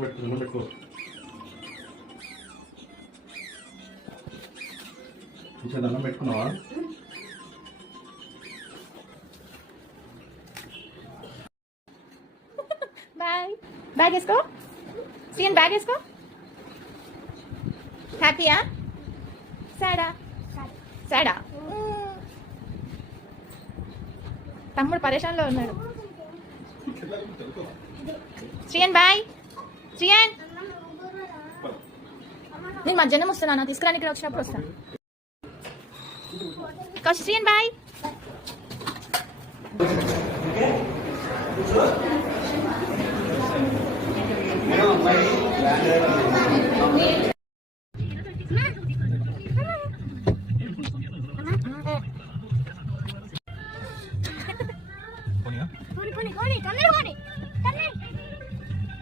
పెట్టుకో. దండం పెట్టుకున్నావా? బాయ్. బ్యాగ్ వేసుకో. సీన్ బ్యాగ్ వేసుకో. హ్యాపీయా సాడా? సాడా. తమ్ముడు పరేషాన్లో ఉన్నాడు. శ్రీయన్ బాయ్. శ్రీయన్ నేను మధ్యాహ్నం వస్తున్నాను, తీసుకురానికి వచ్చినప్పుడు వస్తాను. శ్రీయన్ బాయ్.